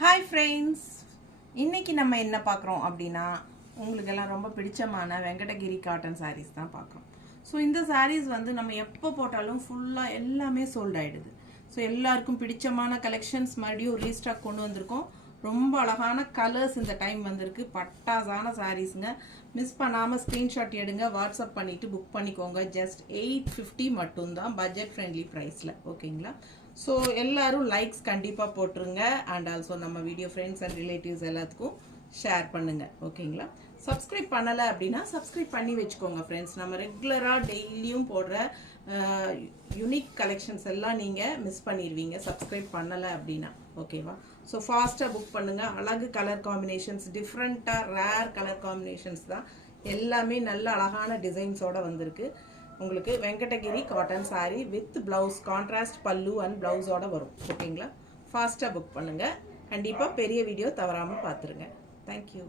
Hi friends, இன்றைக்கி நம்ம என்ன பார்க்குறோம் அப்படின்னா, உங்களுக்கெல்லாம் ரொம்ப பிடிச்சமான வெங்கடகிரி காட்டன் சாரீஸ் தான் பார்க்குறோம். ஸோ இந்த சாரீஸ் வந்து நம்ம எப்போ போட்டாலும் ஃபுல்லாக எல்லாமே சோல்ட் ஆகிடுது. ஸோ எல்லாருக்கும் பிடிச்சமான கலெக்ஷன்ஸ் மறுபடியும் ரீஸ்டாக் கொண்டு வந்திருக்கோம். ரொம்ப அழகான கலர்ஸ் இந்த டைம் வந்திருக்கு. பட்டாசான சாரீஸுங்க. மிஸ் பண்ணாமல் ஸ்க்ரீன்ஷாட் எடுங்க, வாட்ஸ்அப் பண்ணிவிட்டு புக் பண்ணிக்கோங்க. ஜஸ்ட் 850 மட்டும்தான், பட்ஜெட் ஃப்ரெண்ட்லி ப்ரைஸில். ஓகேங்களா? ஸோ எல்லோரும் லைக்ஸ் கண்டிப்பாக போட்டுருங்க. அண்ட் ஆல்சோ நம்ம வீடியோ ஃப்ரெண்ட்ஸ் அண்ட் ரிலேட்டிவ்ஸ் எல்லாத்துக்கும் ஷேர் பண்ணுங்கள். ஓகேங்களா? சப்ஸ்கிரைப் பண்ணலை அப்படின்னா சப்ஸ்கிரைப் பண்ணி வச்சுக்கோங்க ஃப்ரெண்ட்ஸ். நம்ம ரெகுலராக டெய்லியும் போடுற யூனிக் கலெக்ஷன்ஸ் எல்லாம் நீங்கள் மிஸ் பண்ணிடுவீங்க சப்ஸ்கிரைப் பண்ணலை அப்படின்னா. ஓகேவா? ஸோ ஃபாஸ்ட்டாக புக் பண்ணுங்கள். அழகு கலர் காம்பினேஷன்ஸ், டிஃப்ரெண்ட்டாக ரேர் கலர் காம்பினேஷன்ஸ் தான். எல்லாமே நல்ல அழகான டிசைன்ஸோடு வந்திருக்கு. உங்களுக்கு Venkatagiri cotton sari with blouse, contrast பல்லு அண்ட் ப்ளவுஸோட வரும். ஓகேங்களா? ஃபாஸ்ட்டாக புக் பண்ணுங்கள். கண்டிப்பாக பெரிய வீடியோ தவறாமல் பார்த்துருங்க. தேங்க்யூ.